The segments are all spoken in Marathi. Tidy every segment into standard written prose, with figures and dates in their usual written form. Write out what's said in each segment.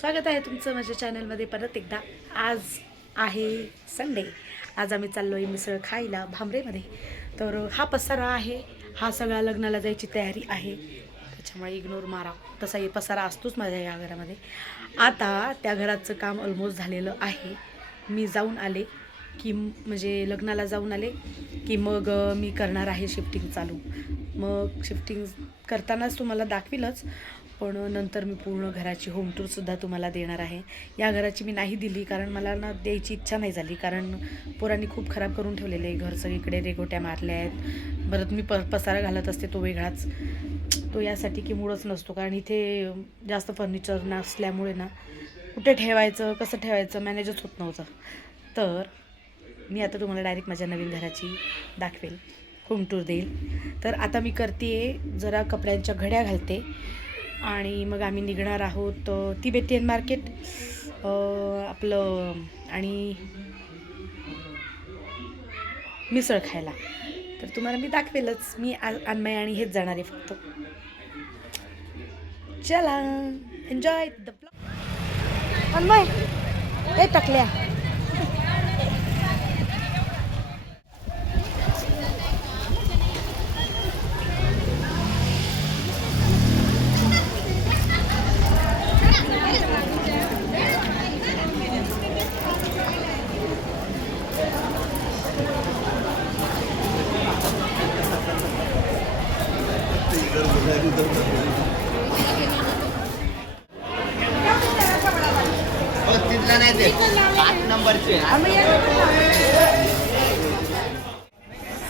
स्वागत आहे तुमचं माझ्या चॅनलमध्ये परत एकदा। आज आहे संडे। आज आम्ही चाललो आहे मिसळ खायला भांबरेमध्ये। तर हा पसारा आहे, हा सगळा लग्नाला जायची तयारी आहे, त्याच्यामुळे इग्नोर मारा। तसा हे पसारा असतोच माझ्या या घरामध्ये। आता त्या घराचं काम ऑलमोस्ट झालेलं आहे। मी जाऊन आले की म्हणजे लग्नाला जाऊन आले की मग मी करणार आहे शिफ्टिंग चालू। मग शिफ्टिंग करतानाच तुम्हाला दाखविलच, पण नंतर मी पूर्ण घराची होम टूरसुद्धा तुम्हाला देणार आहे। या घराची मी नाही दिली कारण मला ना द्यायची इच्छा नाही झाली, कारण पोरांनी खूप खराब करून ठेवलेलं आहे घर। सगळीकडे रेघोट्या मारल्या आहेत। परत मी पसारा घालत असते तो वेगळाच, तो यासाठी की मूडच नसतो, कारण इथे जास्त फर्निचर नसल्यामुळे ना कुठे ठेवायचं कसं ठेवायचं मॅनेजच होत नव्हतं। तर मी आता तुम्हाला डायरेक्ट माझ्या नवीन घराची दाखवेल, होम टूर देईल। तर आता मी करते जरा कपड्यांच्या घड्या घालते आणि मग आम्ही निघणार आहोत तिबेटियन मार्केट आपलं आणि मिसळ खायला। तर तुम्हाला मी दाखवेलच, मी अन्मय आणि हेच जाणार आहे फक्त। चला एन्जॉय द ब्लॉग। अन्मय हे टाकल्या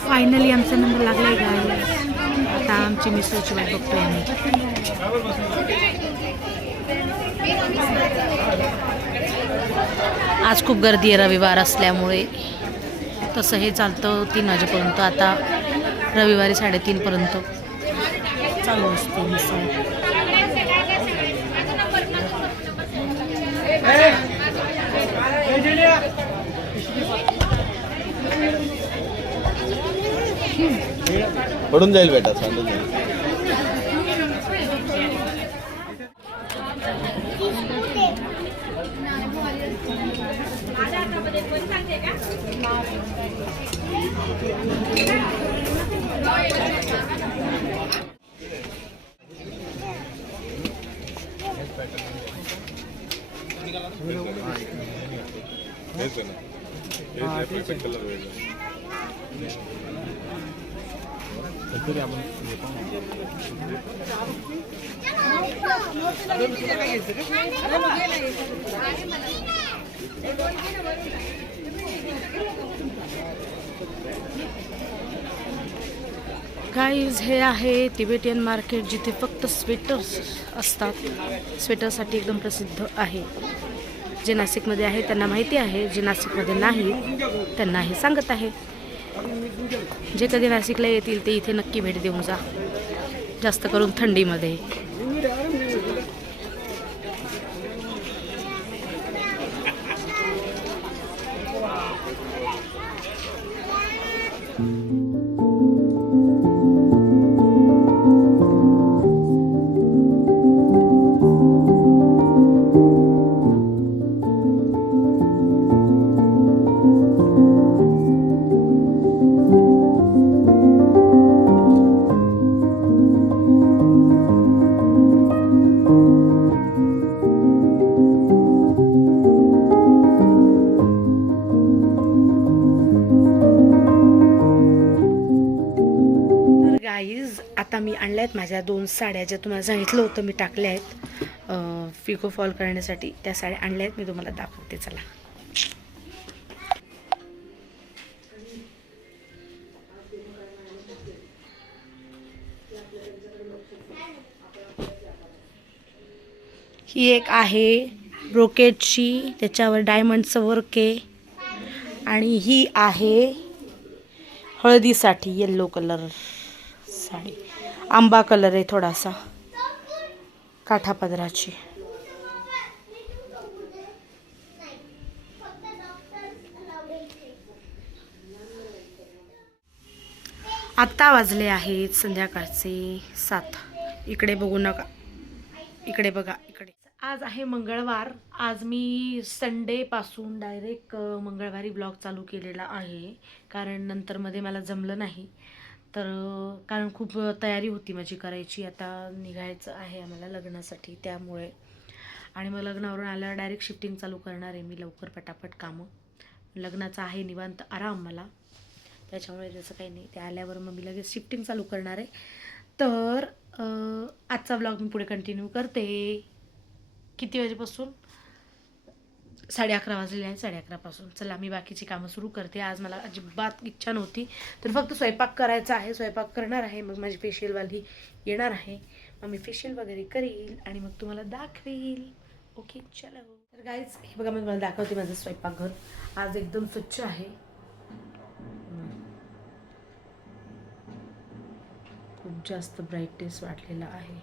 फायनली आमचा नंबर लागलाय गाईस। आता आमची मिसळची वाट बघतोय आम्ही। आज खूप गर्दी आहे रविवार असल्यामुळे। तसं हे चालतं 3 वाजेपर्यंत, आता रविवारी 3:30 पर्यंत चालू असते मिसळ। पडून जाईल बेटा, सांडून जाईल। गाईज हे आहे तिबेटियन मार्केट, जिथे फक्त स्वेटर्स असतात। स्वेटरसाठी एकदम प्रसिद्ध आहे। जे नाशिकमध्ये आहे त्यांना माहिती आहे, जे नाशिकमध्ये नाही त्यांना हे सांगत आहे। जे कधी नाशिकला येतील ते इथे नक्की भेट देऊन जा, जास्त करून थंडीमध्ये। आता मी आणल्या आहेत माझ्या 2 साड्या, ज्या तुम्हाला सांगितलं होतं मी टाकल्या आहेत फिको फॉल करण्यासाठी। त्या साड्या आणल्या आहेत, मी तुम्हाला दाखवते चला। ही एक आहे ब्रोकेटची, त्याच्यावर डायमंडचं वर्क आहे। आणि ही आहे हळदीसाठी येल्लो कलर साडी, आंबा कलर आहे थोडासा, काठा पदराची। आत्ता वाजले आहेत संध्याकाळचे 7। इकडे बघू नका, इकडे बघा, इकडे आज आहे मंगळवार. आज मी संडेपासून डायरेक्ट मंगळवारी ब्लॉग चालू केलेला आहे. कारण नंतर मध्ये मला जमलं नाही. तर कारण खूप तयारी होती माझी करायची. आता निघायचं आहे आम्हाला लग्नासाठी, त्यामुळे. आणि मग लग्नावरून आल्यावर डायरेक्ट शिफ्टिंग चालू करणार आहे मी लवकर पटापट कामं. लग्नाचा आहे निवांत आराम मला, त्याच्यामुळे जसं काही नाही. ते आल्यावर मग मी लगेच शिफ्टिंग चालू करणार आहे. तर आजचा ब्लॉग मी पुढे कंटिन्यू करते. किती वाजेपासून? 11:30 वाजलेले आहे. 11:30पासून चला मी बाकीची कामं सुरू करते. आज मला अजिबात इच्छा नव्हती, तर फक्त स्वयंपाक करायचा आहे. स्वयंपाक करणार आहे, मग माझी फेशियलवाली येणार आहे. मग मी फेशियल वगैरे करील आणि मग तुम्हाला दाखवेल. ओके चलो. तर गाईज हे बघा, मी तुम्हाला दाखवते माझं स्वयंपाकघर. आज एकदम स्वच्छ आहे. खूप जास्त ब्राईटनेस वाढलेला आहे.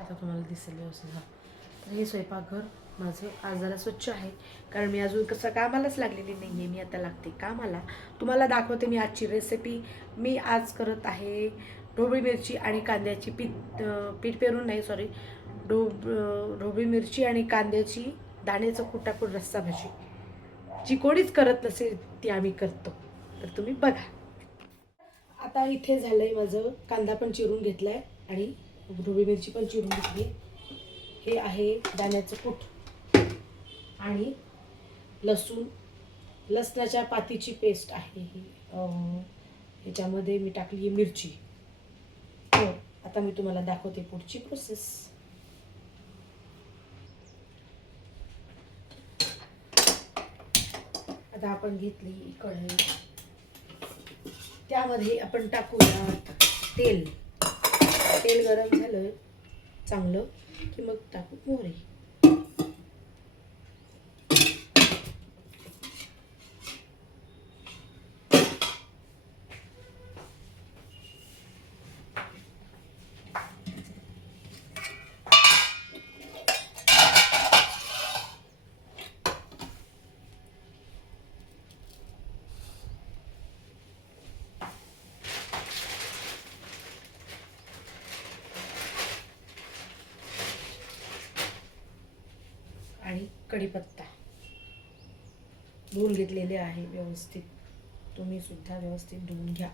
आता तुम्हाला दिसेल व्यवस्थित. तर हे स्वयंपाकघर माझं आज जरा स्वच्छ आहे, कारण मी अजून कसं कामालाच लागलेली नाही आहे. मी आता लागते कामाला. तुम्हाला दाखवते मी आजची रेसिपी. मी आज करत आहे ढोबळी मिरची आणि कांद्याची पीठ पेरून नाही, सॉरी, ढोबळी मिरची आणि कांद्याची दाण्याचं कूट टाकून रस्सा भाजी. जी कोणीच करत नसेल ती आम्ही करतो, तर तुम्ही बघा. आता इथे झालंय माझं, कांदा पण चिरून घेतलाय आणि ढोबळी मिरची पण चिरून घेतली. हे आहे दाण्याचं कूट आणि लसणाच्या पातीची पेस्ट आहे ही. ह्याच्यामध्ये मी टाकली आहे मिरची. हो, आता मी तुम्हाला दाखवते पुढची प्रोसेस. आता आपण घेतली कढई, त्यामध्ये आपण टाकूया तेल. तेल गरम झालं चांगलं की मग टाकू मोहरी. आणि कढीपत्ता धुवून घेतलेले आहे व्यवस्थित. तुम्ही सुद्धा व्यवस्थित धुवून घ्या.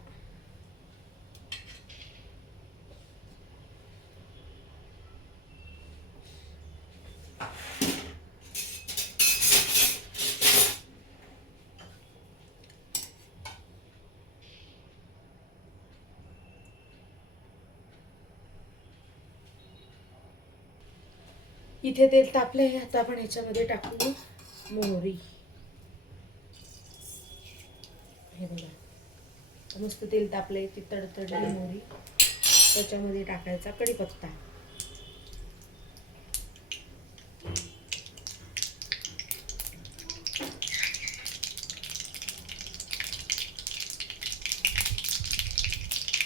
इथे तेल तापले. आता आपण ह्याच्यामध्ये टाकू मोहरी. हे बघा, मस्त तेल तापले. ती तडतडली मोहरी, त्याच्यामध्ये टाकायचा कढीपत्ता.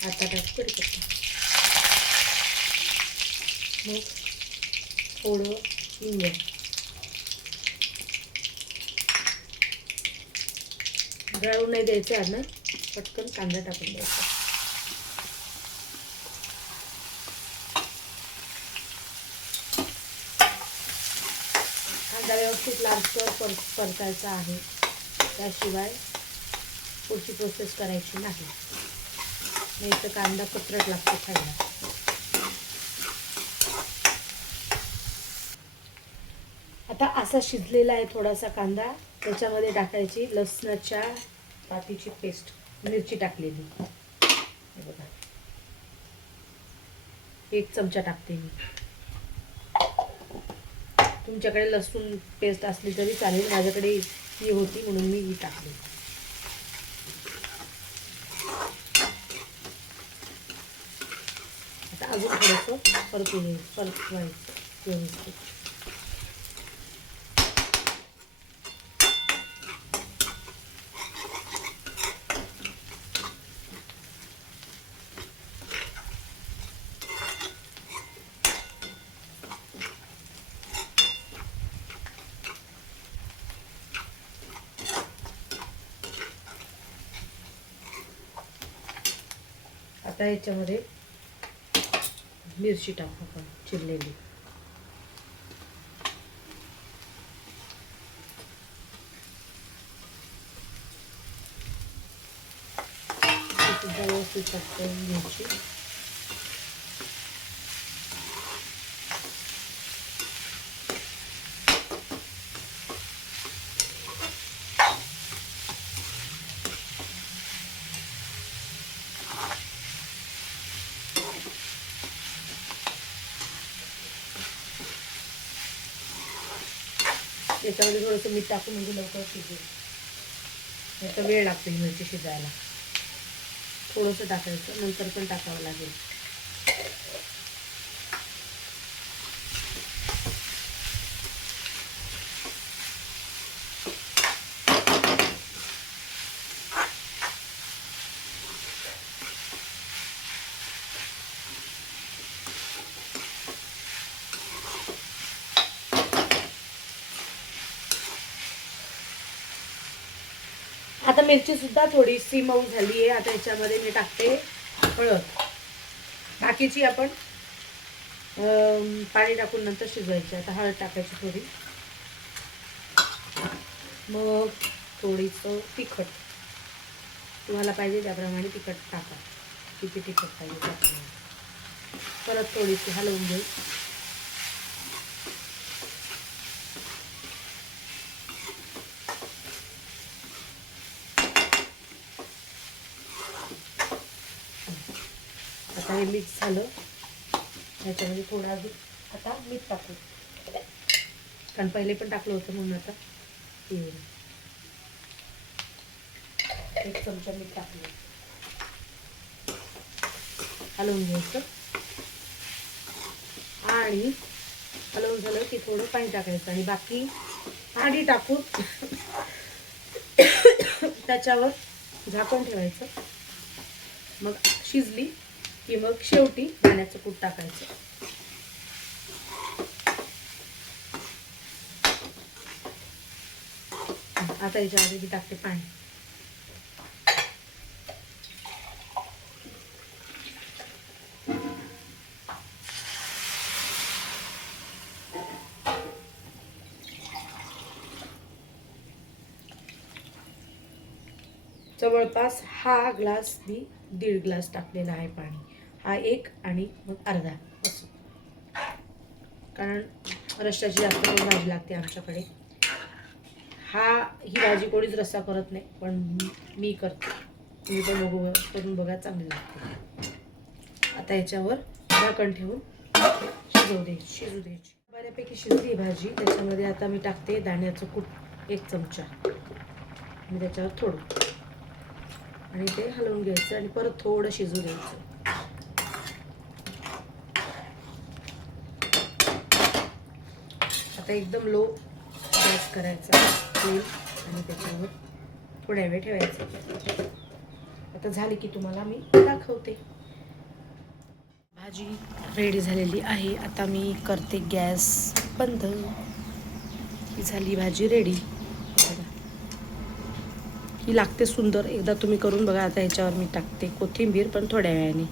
आता टाक कढीपत्ता. मग थोडं हिंग. जळून नाही द्यायचं आहे ना, पटकन कांदा टाकून द्यायचा. कांदा व्यवस्थित लालसर परतायचा आहे, त्याशिवाय पुढची प्रोसेस करायची नाही. नाही तर कांदा कचरट लागतो खायला. आता असा शिजलेला आहे थोडासा कांदा. त्याच्यामध्ये टाकायची लसणाच्या पातीची पेस्ट, मिरची टाकलेली. हे बघा, 1 चमचा टाकते मी. तुमच्याकडे लसूण पेस्ट असली तरी चालेल, माझ्याकडे ही होती म्हणून मी ही टाकली. आता अजून थोडंसं परतवायचं व्यवस्थित. आता याच्यामध्ये मिरची टाकू आपण चिरलेली. सुद्धा व्यवस्थित टाकून घ्यायची. त्याच्यामध्ये थोडंसं मीठ टाकून म्हणजे लवकर शिजेल. याचा वेळ लागतो ही मिरची शिजायला. थोडंसं टाकायचं, नंतर पण टाकावं लागेल. आता मिरची सुद्धा थोडीशी मऊ झाली आहे. आता याच्यामध्ये मी टाकते हळद. बाकीची आपण पाणी टाकून नंतर शिजवायची. आता हळद टाकायची थोडी, मग थोडीसं तिखट. तुम्हाला पाहिजे त्याप्रमाणे तिखट टाका, किती तिखट पाहिजे त्याप्रमाणे. परत थोडीशी हलवून घेऊ. आता हे मिक्स झालं. ह्याच्यामध्ये थोडं अजून आता मीठ टाकू, कारण पहिले पण टाकलं होतं म्हणून आता 1 चमचा मीठ टाकलं. हलवून घ्यायचं आणि हलवून झालं की थोडं पाणी टाकायचं आणि बाकी पाणी टाकून त्याच्यावर झाकण ठेवायचं. मग शिजली की मग शेवटी दाण्याचं कूट टाकायचं. आता याच्यामध्ये मी टाकते पाणी. जवळपास हा ग्लास मी 1.5 ग्लास टाकलेला आहे पाणी. हा 1 आणि मग अर्धा असं, कारण रश्श्याची जास्त करून भाजी लागते आमच्याकडे. ही भाजी कोणीच रस्सा करत नाही, पण मी करते. तुम्ही पण करून बघा, चांगली लागते. आता याच्यावर झाकण ठेवून शिजू द्यायची. बऱ्यापैकी शिजली भाजी. त्याच्यामध्ये आता मी टाकते दाण्याचं कूट 1 चमचा आणि त्याच्यावर थोडं, आणि ते हलवून घ्यायचं आणि परत थोडं शिजू द्यायचं. आता एकदम लो गॅस करायचा तेल आणि त्याच्यावर थोड्या वेळ ठेवायचं. आता झाली की तुम्हाला मी दाखवते. भाजी रेडी झालेली आहे. आता मी करते गॅस बंद. ही झाली भाजी रेडी. ही लागते सुंदर, एकदा तुम्ही करून बघा. आता ह्याच्यावर मी टाकते कोथिंबीर, पण थोड्या वेळाने.